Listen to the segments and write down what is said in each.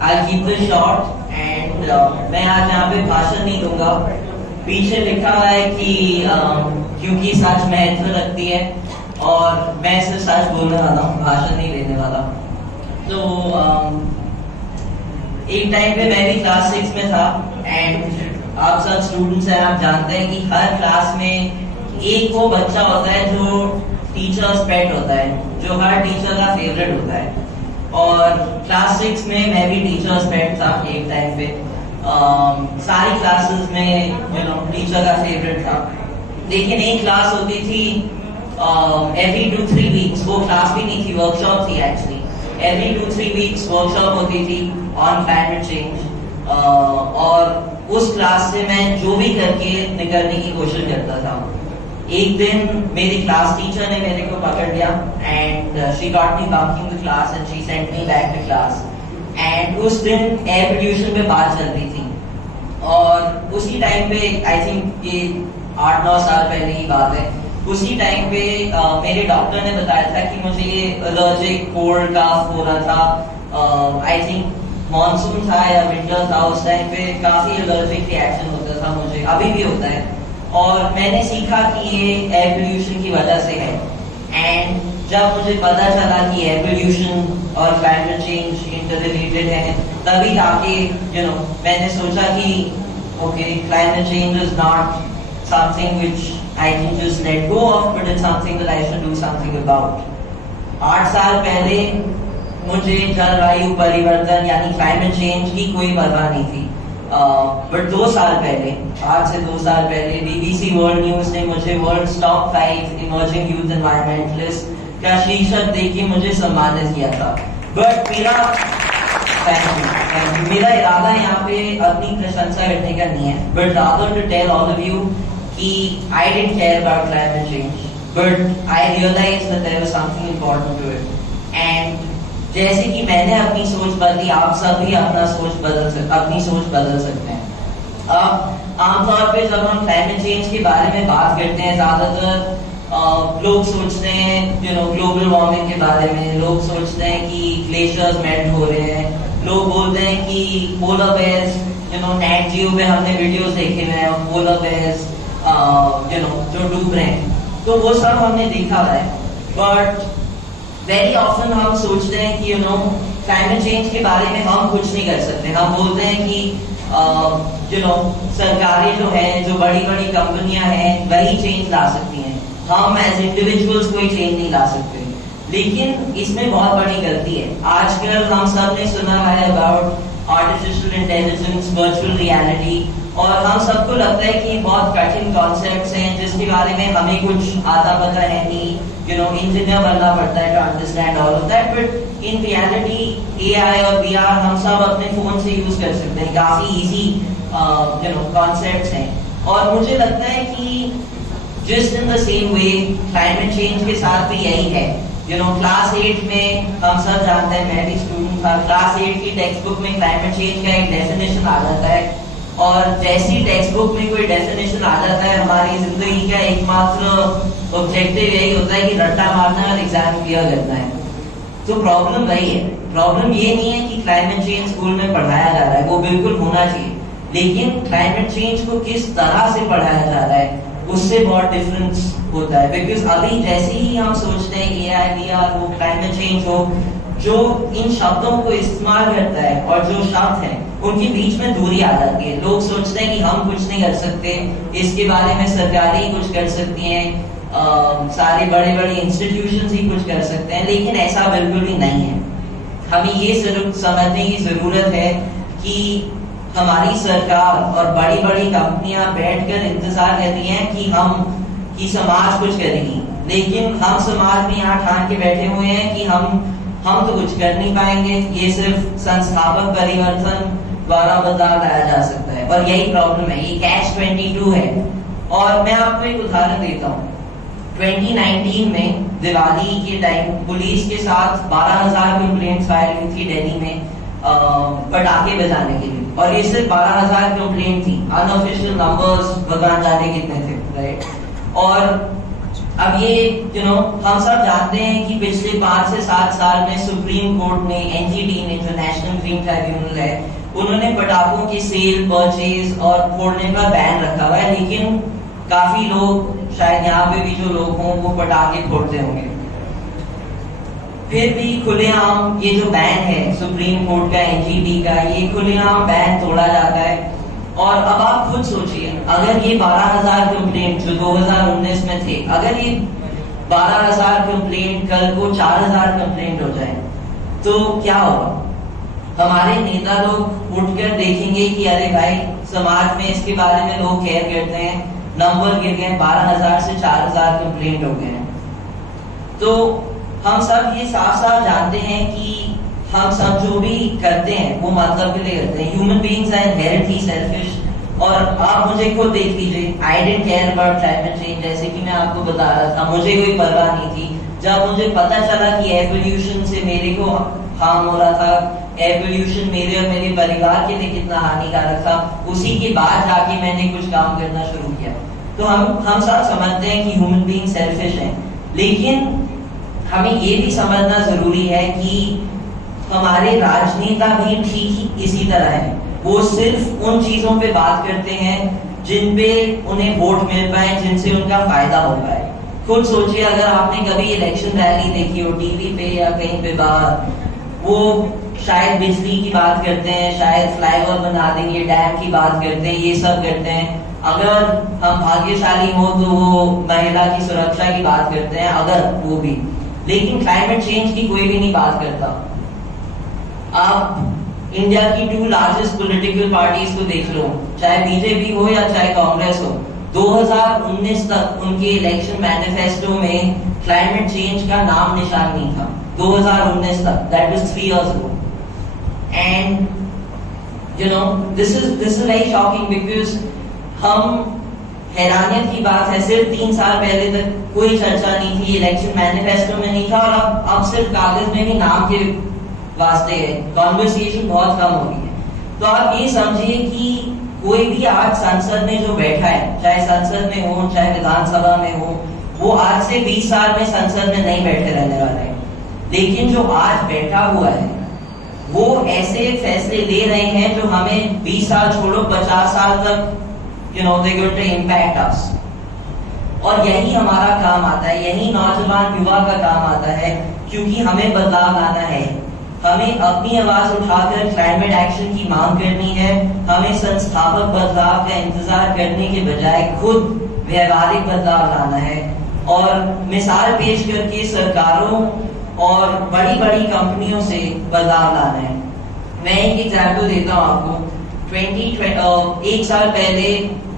I'll keep this short and मैं आज यहाँ पे भाषण नहीं दूंगा। पीछे लिखा हुआ है कि क्योंकि सच महत्व रखती है और मैं सिर्फ सच बोलने वाला हूँ, भाषण नहीं देने वाला। तो एक टाइम पे मैं भी क्लास 6 में था एंड आप सब स्टूडेंट्स हैं, आप जानते हैं कि हर क्लास में एक वो बच्चा होता है जो टीचर्स पेट होता है, जो हर टीचर का फेवरेट होता है। और क्लास 6 में मैं भी टीचर्स पेट था एक टाइम पे। सारी क्लासेस में टीचर का फेवरेट था, लेकिन एक क्लास होती थी एवरी 2-3 वीक्स, वो क्लास भी नहीं थी, वर्कशॉप थी एक्चुअली। एवरी 2-3 वीक्स वर्कशॉप होती थी ऑन क्लाइमेट चेंज, और उस क्लास से मैं जो भी करके निकलने की कोशिश करता था। एक दिन मेरी क्लास टीचर ने मेरे को पकड़ लिया and she got me bunking the class and she sent me back to class. And उस दिन एयर पोल्यूशन पे बात चल रही थी और उसी टाइम पे आई थिंक ये 8-9 साल पहले की बात है। उसी टाइम पे मेरे डॉक्टर ने बताया था कि मुझे ये एलर्जिक कोल्ड कफ हो रहा था। आई थिंक मॉनसून था या विंटर था, उस टाइम पे काफी एलर्जिक रिएक्शन होता था मुझे, अभी भी होता है। और मैंने सीखा कि ये एयर पोल्यूशन की वजह से है। एंड जब मुझे पता चला कि एयर पोल्यूशन और क्लाइमेट चेंज इंटर रिलेटेड है, तभी जाके मैंने सोचा कि okay, climate change is not something which I can just let go of, but it's something that I should do something about. 8 साल पहले मुझे जलवायु परिवर्तन यानी क्लाइमेट चेंज की कोई परवाह नहीं थी, बट 2 साल पहले, आज से 2 साल पहले BBC वर्ल्ड न्यूज ने मुझे world top 5 emerging youth environmentalist का शीर्षक देके मुझे सम्मानित किया था। बट मेरा इरादा यहाँ पे अपनी प्रशंसा करने का नहीं है, but rather to tell all of you कि I didn't care about climate change, but I realized that there was something important to it. And जैसे कि मैंने अपनी सोच बदली, आप सब भी अपनी सोच बदल सकते हैं। अब आमतौर पे जब हम क्लाइमेट चेंज के बारे में बात करते हैं, ज्यादातर लोग सोचते हैं ग्लोबल वार्मिंग के बारे में, लोग सोचते हैं कि ग्लेशियर्स मेल्ट हो रहे हैं, लोग बोलते हैं कि पोलर बेयर्स, नेट जियो पे हमने वीडियोस देखे हुए हैं पोलर बेयर्स जो डूब रहे हैं, तो वो सब हमने देखा है। बट वेरी ऑफ्टन हम सोचते हैं कि क्लाइमेट चेंज के बारे में हम कुछ नहीं कर सकते। हम बोलते हैं कि सरकारें जो हैं, जो बड़ी बड़ी कंपनियां हैं, वही चेंज ला सकती हैं, हम एज इंडिविजुअल्स कोई चेंज नहीं ला सकते। लेकिन इसमें बहुत बड़ी गलती है। आजकल हम सब ने सुना है about artificial intelligence, virtual reality, और हम सबको लगता है कि बहुत कठिन कॉन्सेप्ट्स हैं जिसके बारे में हमें कुछ आता पता है नहीं, इंजीनियर बनना पड़ता है to understand all of that. But in reality AI और वीआर हम सब अपने फोन से यूज कर सकते हैं, काफी इजी कॉन्सेप्ट्स हैं। और मुझे लगता है कि just in the same way climate change के साथ भी यही है। क्लास 8 में हम सब जानते हैं, मैं भी स्टूडेंट था, क्लास 8 की टेक्स्ट बुक में क्लाइमेट चेंज का एक डेफिनेशन आ जाता है, और जैसी टेक्स्ट बुक में कोई डेफिनेशन आ जाता है, हमारी जिंदगी का एकमात्र ऑब्जेक्टिव यही होता है कि रट्टा मारना और एग्जाम क्लियर करना है। तो प्रॉब्लम वही है। प्रॉब्लम ये नहीं है कि क्लाइमेट चेंज स्कूल में पढ़ाया जा रहा है, वो बिल्कुल होना चाहिए, लेकिन क्लाइमेट चेंज को किस तरह से पढ़ाया जा रहा है उससे बहुत डिफरेंस होता है। बिकॉज अभी जैसे ही हम सोचते हैं एआई वीआर हो, क्लाइमेट चेंज हो, जो इन शब्दों को इस्तेमाल करता है और जो शब्द हैं उनके बीच में दूरी आ जाती है। लोग सोचते हैं कि हम कुछ नहीं कर सकते, इसके बारे में सरकारें ही कुछ कर सकती हैं, सारे बड़े बड़े इंस्टीट्यूशंस ही कुछ कर सकते हैं, लेकिन ऐसा बिल्कुल भी नहीं है। हमें ये समझने की जरूरत है कि हमारी सरकार और बड़ी बड़ी कंपनियां बैठकर इंतजार करती हैं कि समाज कुछ करेगी, लेकिन हम समाज में यहाँ ठान के बैठे हुए हैं कि हम तो कुछ कर नहीं पाएंगे, ये सिर्फ संस्थापक परिवर्तन द्वारा बदलाव लाया जा सकता है। और यही प्रॉब्लम है, ये कैच 22 है। और मैं आपको एक उदाहरण देता हूँ। 2019 में दिवाली के टाइम पुलिस के साथ 12,000 कंप्लेंट्स फाइल हुई थी दिल्ली में पटाखे बजाने के लिए, और ये सिर्फ 12,000 कंप्लेंट थी, अनऑफिशियल नंबर्स भगवान जाने कितने थे, राइट। और अब ये हम सब जानते हैं कि पिछले 5 से 7 साल में सुप्रीम कोर्ट ने, एनजीटी ने, जो नेशनल ग्रीन ट्राइब्यूनल है, उन्होंने पटाखों की सेल, परचेज और फोड़ने पर बैन रखा हुआ है। लेकिन काफी लोग, शायद यहाँ पे भी जो लोग हों, वो पटाखे फोड़ते होंगे। फिर भी खुलेआम ये जो बैन है सुप्रीम कोर्ट का, एनजीटी का, ये खुलेआम बैन तोड़ा जाता है। और अब आप खुद सोचिए, अगर ये 12,000 कंप्लेंट जो 2019 में थे, अगर ये 12,000 कंप्लेंट कल को 4,000 कंप्लेंट हो जाए तो क्या होगा? हमारे नेता लोग उठकर देखेंगे कि अरे भाई, समाज में इसके बारे में लोग केयर करते हैं, नंबर गिर गए, 12,000 से 4,000 कंप्लेंट हो गए हैं। तो हम सब ये साफ साफ जानते हैं कि हम सब जो भी करते हैं वो मतलब के लिए करते हैं। Human beings are inherently selfish. और आप मुझे खुद देख लीजिए, I didn't care about climate change, जैसे कि मैं आपको बता रहा था, मुझे कोई परवाह नहीं थी। जब मुझे पता चला कि एयर पोल्यूशन से मेरे को हार्म हो रहा था, एयर पोल्यूशन मेरे और मेरे परिवार के लिए कितना हानिकारक था, उसी के बाद जाके मैंने कुछ काम करना शुरू किया। तो हम सब समझते हैं कि ह्यूमन बीइंग सेल्फिश हैं, लेकिन हमें ये भी समझना जरूरी है कि हमारे राजनेता भी ठीक ही इसी तरह है। वो सिर्फ उन चीजों पे बात करते हैं जिन पे उन्हें वोट मिल पाए, जिनसे उनका फायदा हो पाए। खुद सोचिए, अगर आपने कभी इलेक्शन रैली देखी हो टीवी पे या कहीं पे बाहर, वो शायद बिजली की बात करते हैं, शायद फ्लाईओवर बना देंगे, डैम की बात करते हैं, ये सब करते हैं। अगर हम भाग्यशाली हो तो वो महिला की सुरक्षा की बात करते हैं, अगर वो भी। लेकिन क्लाइमेट चेंज की कोई भी नहीं बात करता। आप इंडिया की 2 लार्जेस्ट पॉलिटिकल पार्टीज को देख लो, चाहे बीजेपी हो या चाहे कांग्रेस हो, 2019 तक उनके इलेक्शन मैनिफेस्टो में क्लाइमेट चेंज का नाम निशान नहीं था। 2019 तक, that was 3 years ago। And this is very shocking, because हम, हैरानियत की बात है, सिर्फ 3 साल पहले तक कोई चर्चा नहीं थी, इलेक्शन मैनिफेस्टो में नहीं था, और अब सिर्फ कागज में भी नाम के वास्ते है, कॉन्वर्सेशन बहुत कम हो रही है। तो आप ये समझिए कि कोई भी आज संसद में जो बैठा है, चाहे संसद में हो चाहे विधानसभा में हो, वो आज से 20 साल में संसद में नहीं बैठे रहने वाले हैं। लेकिन जो आज बैठा हुआ है वो ऐसे फैसले ले रहे हैं जो हमें 20 साल छोड़ो 50 साल तक they're going to impact us। और यही हमारा काम आता है, यही नौजवान युवा का काम आता है, क्योंकि हमें बदलाव लाना है। हमें अपनी आवाज उठाकर क्लाइमेट एक्शन की मांग करनी है। हमें संस्थापक बदलाव का इंतजार करने के बजाय खुद व्यवहारिक बदलाव लाना है, और मिसाल पेश करके सरकारों और बड़ी बड़ी कंपनियों से बदलाव लाना है। मैं एक एग्जाम्पल देता हूँ आपको। 1 साल पहले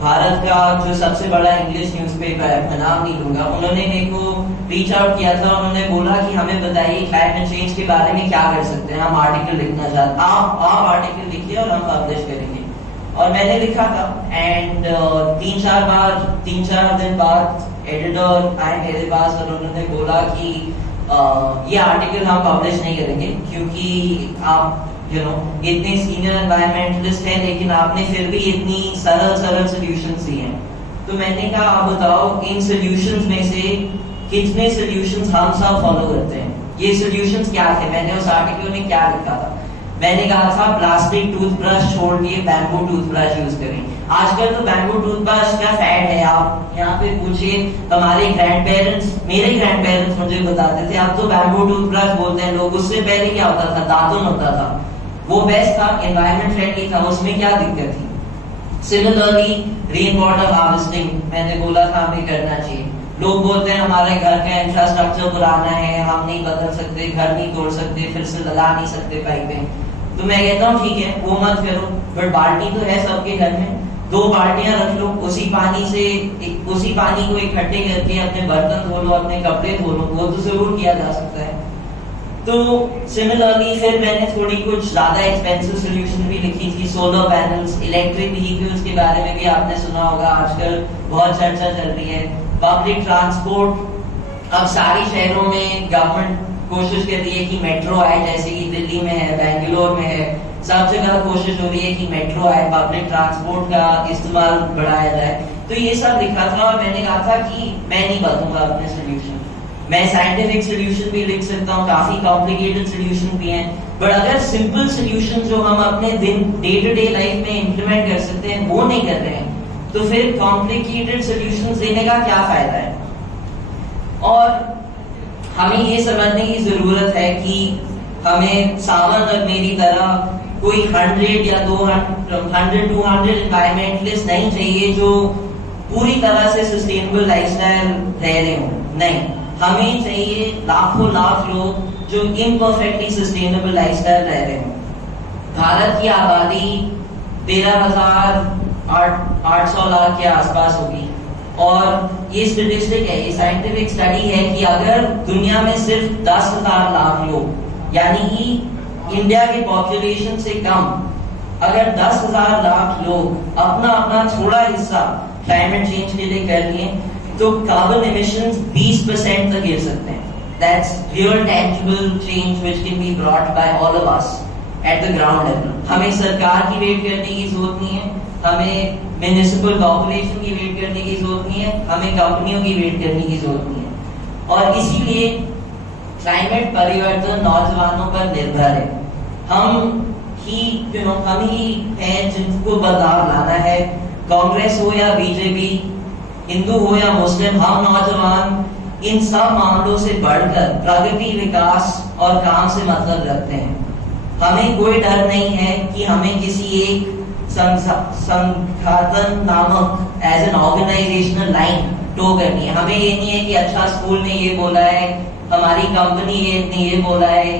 भारत का जो सबसे बड़ा इंग्लिश न्यूज़पेपर है, मैं नाम नहीं लूंगा, उन्होंने मेरे को रीच आउट किया था। उन्होंने बोला कि हमें बताइए क्लाइमेट चेंज के बारे में क्या कर सकते हैं, हम आर्टिकल लिखना चाहते हैं, आप आर्टिकल लिखिए और हम पब्लिश करेंगे। और मैंने लिखा था, एंड 3-4 दिन बाद एडिटर आए मेरे पास और उन्होंने बोला कि ये आर्टिकल हम पब्लिश नहीं करेंगे, क्योंकि आप इतने सीनियर एनवायरमेंटलिस्ट हैं, लेकिन आपने फिर भी इतनी सरल सॉल्यूशंस दी हैं। तो मैंने कहा, आप बताओ इन सॉल्यूशंस में से कितने सॉल्यूशंस हम सब फॉलो करते हैं? ये सॉल्यूशंस क्या थे? मैंने उस आर्टिकल में क्या लिखा था? मैंने कहा था प्लास्टिक टूथब्रश छोड़ के बैम्बू टूथब्रश यूज करें। आजकल तो बैम्बू टूथब्रश का फैड है, आप यहाँ पे पूछिए हमारे ग्रैंडपेरेंट्स, मेरे ग्रैंडपेरेंट्स मुझे बताते थे, अब तो बैम्बू टूथब्रश बोलते हैं लोग। उससे पहले क्या होता था? दातुन होता था, वो बेस्ट था, एनवायरमेंट फ्रेंडली था, उसमें क्या दिक्कत थी? सिमिलरली रेन वाटर हार्वेस्टिंग मैंने बोला था हमें करना चाहिए। लोग बोलते हैं हमारे घर का इंफ्रास्ट्रक्चर पुराना है, हम नहीं बदल सकते, घर नहीं तोड़ सकते, फिर से लगा नहीं सकते पाइपें। तो मैं कहता हूँ ठीक है, वो मत करो, बट बाल्टी तो है सबके घर में, 2 बाल्टियां रख लो, उसी पानी को इकट्ठे करके अपने बर्तन धो लो, अपने कपड़े धो लो, वो तो जरूर किया जा सकता है। तो सिमिलरली फिर मैंने थोड़ी कुछ ज्यादा एक्सपेंसिव सॉल्यूशन भी लिखी थी, सोलर पैनल्स, इलेक्ट्रिक व्हीकल्स के बारे में भी आपने सुना होगा, आजकल बहुत चर्चा चल रही है। पब्लिक ट्रांसपोर्ट, अब सारी शहरों में गवर्नमेंट कोशिश कर रही है कि मेट्रो आए, जैसे कि दिल्ली में है, बेंगलोर में है, सब जगह कोशिश हो रही है कि मेट्रो आए, पब्लिक ट्रांसपोर्ट का इस्तेमाल बढ़ाया जाए। तो ये सब लिखा था और मैंने कहा था कि मैं नहीं बताऊंगा अपने सोल्यूशन, मैं साइंटिफिक सोल्यूशन भी लिख सकता हूँ, काफी कॉम्प्लिकेटेड सोल्यूशन भी हैं, बट अगर सिंपल सोल्यूशन जो हम अपने दिन डे टू डे लाइफ में इंप्लीमेंट कर सकते हैं वो नहीं कर रहे हैं, तो फिर कॉम्प्लिकेटेड सोल्यूशंस देने का क्या फायदा है। और हमें ये समझने की जरूरत है कि हमें सावन और मेरी तरह कोई 100 या 200 एनवायरमेंटलिस्ट नहीं चाहिए जो पूरी तरह से सस्टेनेबल लाइफस्टाइल रह रहे हो, नहीं, हमें चाहिए लाखों लाख लोग जो इम्परफेक्टली सस्टेनेबल लाइफस्टाइल रह रहे हो। भारत की आबादी 13,800 लाख के आसपास होगी और ये स्टैटिस्टिक है, ये साइंटिफिक स्टडी है कि अगर दुनिया में सिर्फ 10,000 लाख लोग, यानी कि इंडिया के पॉपुलेशन से कम, अगर 10,000 लाख लोग अपना अपना थोड़ा हिस्सा क्लाइमेट चेंज के लिए कर लिए तो कार्बन एमिशंस 20% तक गिर सकते हैं। That's real tangible change which can be brought by all of us at the ground level. हमें सरकार की वेट करने की जरूरत नहीं है, हमें म्युनिसिपल कॉर्पोरेशन की वेट करने की जरूरत नहीं है, हमें कंपनियों की वेट करने की जरूरत नहीं है। और इसीलिए क्लाइमेट परिवर्तन नौजवानों पर निर्भर है। हम ही हैं जिनको बदलाव लाना है, कांग्रेस हो या बीजेपी, हिंदू हो या मुस्लिम, हम नौजवान इन सब मामलों से बढ़कर प्रगति, विकास और काम से मतलब रखते हैं। हमें कोई डर नहीं है कि हमें किसी एक संगठन नामक as an organizational line toe करनी है। हमें ये नहीं है कि अच्छा स्कूल ने ये बोला है, हमारी कंपनी ने ये बोला है,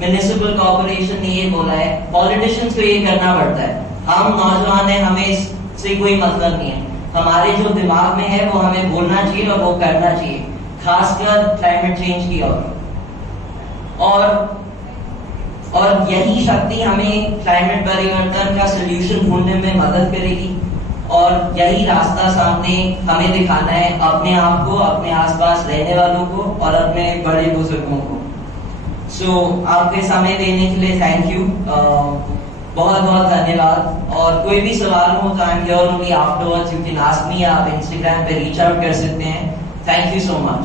म्युनिसिपल कॉर्पोरेशन ने ये बोला है, पॉलिटिशियंस को ये करना पड़ता है। हम नौजवान हैं, हमें इससे कोई मतलब नहीं है। हमारे जो दिमाग में है वो हमें बोलना चाहिए और वो करना चाहिए, खासकर क्लाइमेट चेंज की ओर। और यही शक्ति हमें क्लाइमेट परिवर्तन का सलूशन ढूंढने में मदद करेगी और यही रास्ता सामने हमें दिखाना है, अपने आप को, अपने आसपास रहने वालों को और अपने बड़े बुजुर्गों को। आपके समय देने के लिए थैंक यू, बहुत बहुत धन्यवाद। और कोई भी सवाल हो तो I am here only afterwards, you can ask me, आप इंस्टाग्राम पे रीच आउट कर सकते हैं। Thank you so much.